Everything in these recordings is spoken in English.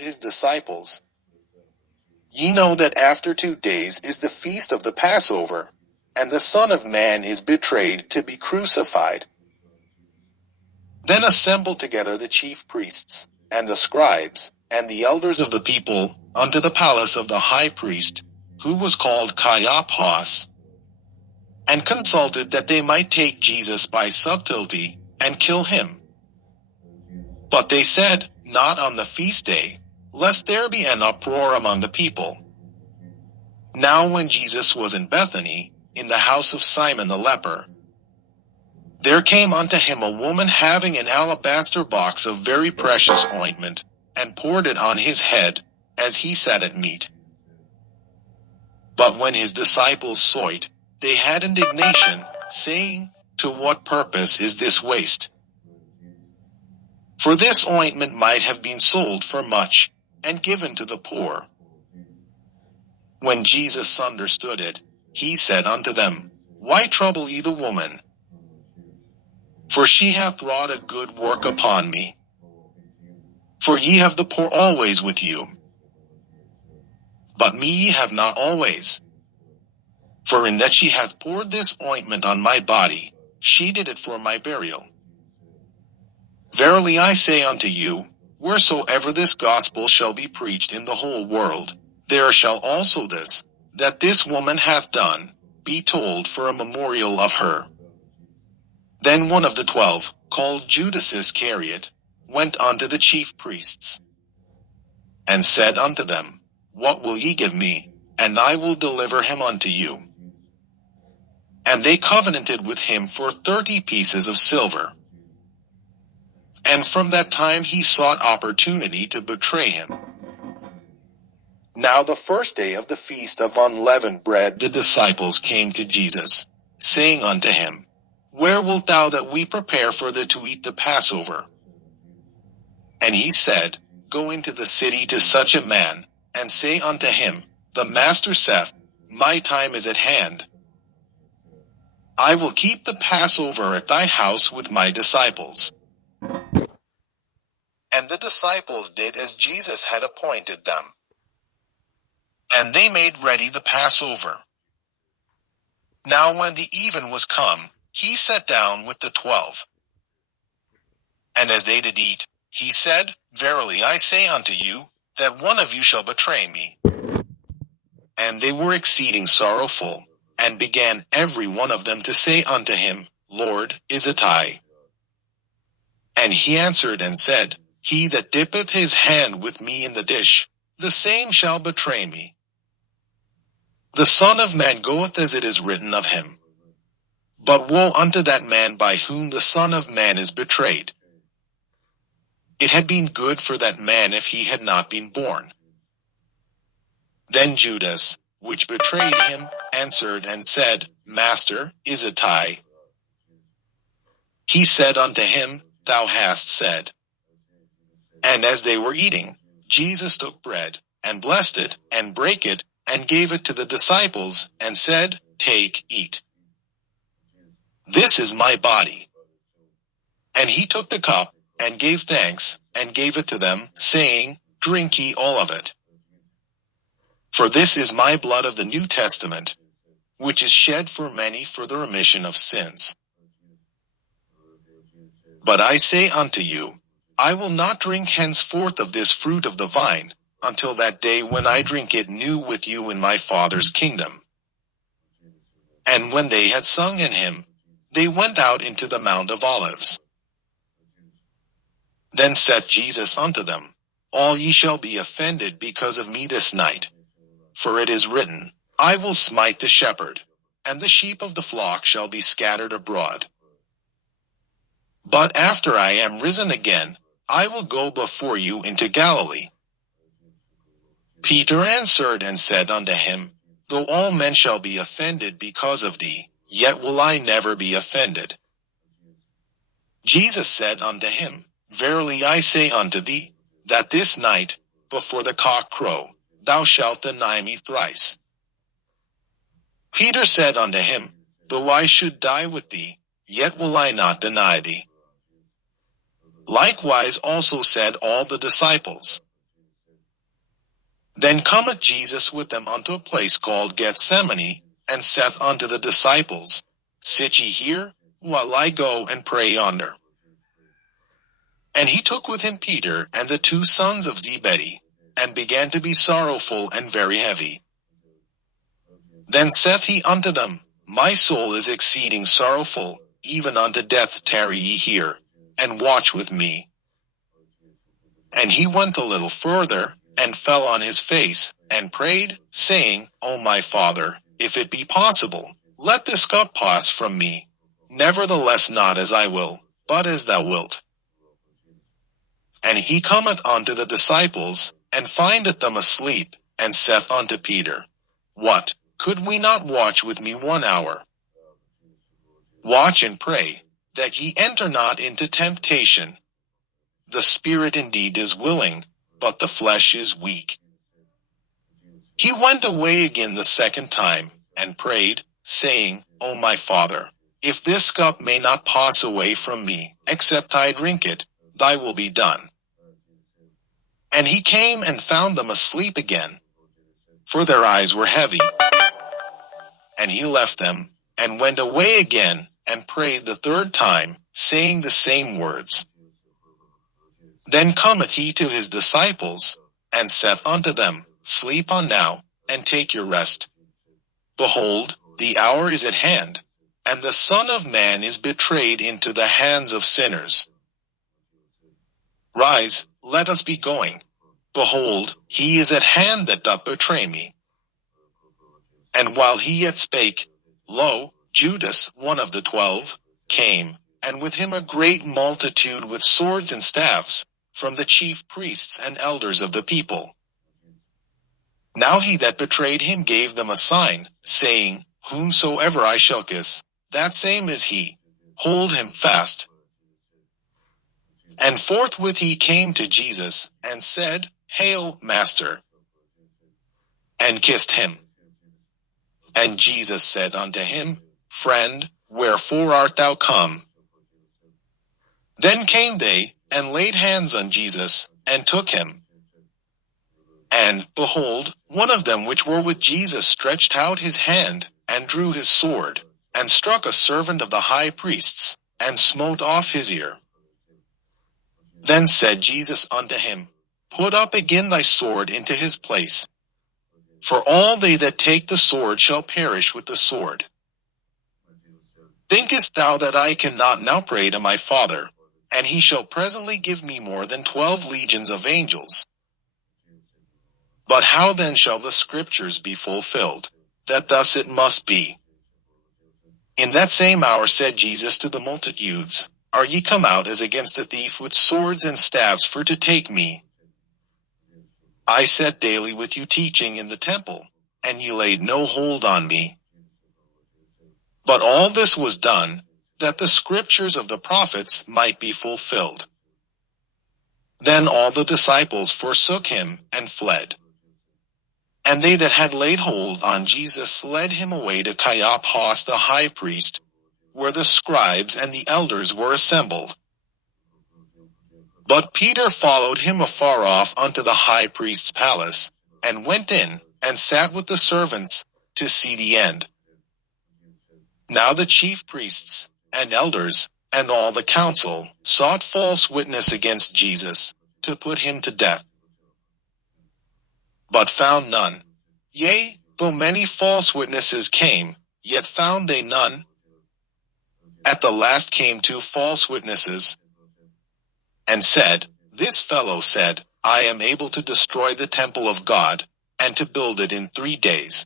his disciples, Ye know that after 2 days is the feast of the Passover, and the Son of Man is betrayed to be crucified. Then assembled together the chief priests, and the scribes, and the elders of the people, unto the palace of the high priest, who was called Caiaphas, and consulted that they might take Jesus by subtlety, and kill him. But they said, Not on the feast day, lest there be an uproar among the people. Now when Jesus was in Bethany, in the house of Simon the leper, there came unto him a woman having an alabaster box of very precious ointment, and poured it on his head, as he sat at meat. But when his disciples saw it, they had indignation, saying, To what purpose is this waste? For this ointment might have been sold for much, and given to the poor. When Jesus understood it, he said unto them, Why trouble ye the woman? For she hath wrought a good work upon me. For ye have the poor always with you, but me ye have not always. For in that she hath poured this ointment on my body, she did it for my burial. Verily I say unto you, wheresoever this gospel shall be preached in the whole world, there shall also this, that this woman hath done, be told for a memorial of her. Then one of the 12, called Judas Iscariot, went unto the chief priests, and said unto them, What will ye give me, and I will deliver him unto you? And they covenanted with him for 30 pieces of silver. And from that time he sought opportunity to betray him. Now the first day of the feast of unleavened bread the disciples came to Jesus, saying unto him, Where wilt thou that we prepare for thee to eat the Passover? And he said, Go into the city to such a man, and say unto him, The Master saith, My time is at hand. I will keep the Passover at thy house with my disciples. And the disciples did as Jesus had appointed them. And they made ready the Passover. Now when the even was come, he sat down with the 12. And as they did eat, he said, Verily I say unto you, that one of you shall betray me. And they were exceeding sorrowful, and began every one of them to say unto him, Lord, is it I? And he answered and said, He that dippeth his hand with me in the dish, the same shall betray me. The Son of Man goeth as it is written of him. But woe unto that man by whom the Son of Man is betrayed. It had been good for that man if he had not been born. Then Judas, which betrayed him, answered and said, Master, is it I? He said unto him, Thou hast said. And as they were eating, Jesus took bread, and blessed it, and brake it, and gave it to the disciples, and said, Take, eat. This is my body. And he took the cup, and gave thanks, and gave it to them, saying, Drink ye all of it. For this is my blood of the New Testament, which is shed for many for the remission of sins. But I say unto you, I will not drink henceforth of this fruit of the vine, until that day when I drink it new with you in my Father's kingdom. And when they had sung in him, they went out into the Mount of Olives. Then saith Jesus unto them, All ye shall be offended because of me this night. For it is written, I will smite the shepherd, and the sheep of the flock shall be scattered abroad. But after I am risen again, I will go before you into Galilee. Peter answered and said unto him, Though all men shall be offended because of thee, yet will I never be offended. Jesus said unto him, Verily I say unto thee, that this night, before the cock crow, thou shalt deny me thrice. Peter said unto him, Though I should die with thee, yet will I not deny thee. Likewise also said all the disciples. Then cometh Jesus with them unto a place called Gethsemane, and saith unto the disciples, Sit ye here, while I go and pray yonder. And he took with him Peter and the 2 sons of Zebedee, and began to be sorrowful and very heavy. Then saith he unto them, My soul is exceeding sorrowful, even unto death. Tarry ye here, and watch with me. And he went a little further, and fell on his face, and prayed, saying, O my Father, if it be possible, let this cup pass from me. Nevertheless not as I will, but as thou wilt. And he cometh unto the disciples, and findeth them asleep, and saith unto Peter, What, could we not watch with me 1 hour? Watch and pray, that ye enter not into temptation. The spirit indeed is willing, but the flesh is weak. He went away again the 2nd time, and prayed, saying, O my Father, if this cup may not pass away from me, except I drink it, thy will be done. And he came and found them asleep again, for their eyes were heavy. And he left them, and went away again, and prayed the 3rd time, saying the same words. Then cometh he to his disciples, and saith unto them, Sleep on now, and take your rest. Behold, the hour is at hand, and the Son of Man is betrayed into the hands of sinners. Rise, let us be going. Behold, he is at hand that doth betray me. And while he yet spake, lo, Judas, one of the 12, came, and with him a great multitude with swords and staves, from the chief priests and elders of the people. Now he that betrayed him gave them a sign, saying, Whomsoever I shall kiss, that same is he. Hold him fast. And forthwith he came to Jesus, and said, Hail, Master! And kissed him. And Jesus said unto him, Friend, wherefore art thou come? Then came they, and laid hands on Jesus, and took him. And, behold, one of them which were with Jesus stretched out his hand, and drew his sword, and struck a servant of the high priest's, and smote off his ear. Then said Jesus unto him, Put up again thy sword into his place. For all they that take the sword shall perish with the sword. Thinkest thou that I cannot now pray to my Father, and he shall presently give me more than 12 legions of angels? But how then shall the scriptures be fulfilled, that thus it must be? In that same hour said Jesus to the multitudes, Are ye come out as against a thief with swords and staves for to take me? I sat daily with you teaching in the temple, and ye laid no hold on me. But all this was done, that the scriptures of the prophets might be fulfilled. Then all the disciples forsook him, and fled. And they that had laid hold on Jesus led him away to Caiaphas the high priest, where the scribes and the elders were assembled. But Peter followed him afar off unto the high priest's palace, and went in, and sat with the servants, to see the end. Now the chief priests, and elders, and all the council, sought false witness against Jesus, to put him to death. But found none. Yea, though many false witnesses came, yet found they none. At the last came 2 false witnesses, and said, This fellow said, I am able to destroy the temple of God, and to build it in 3 days.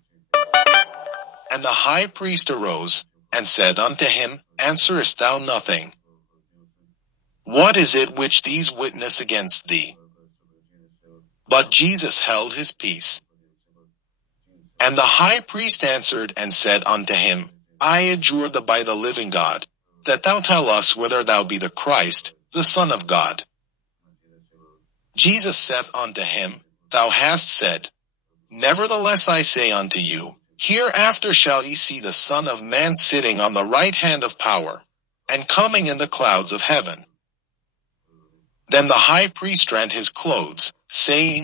And the high priest arose, and said unto him, Answerest thou nothing? What is it which these witness against thee? But Jesus held his peace. And the high priest answered and said unto him, I adjure thee by the living God, that thou tell us whether thou be the Christ, the Son of God. Jesus saith unto him, Thou hast said. Nevertheless I say unto you, hereafter shall ye see the Son of Man sitting on the right hand of power, and coming in the clouds of heaven. Then the high priest rent his clothes, saying,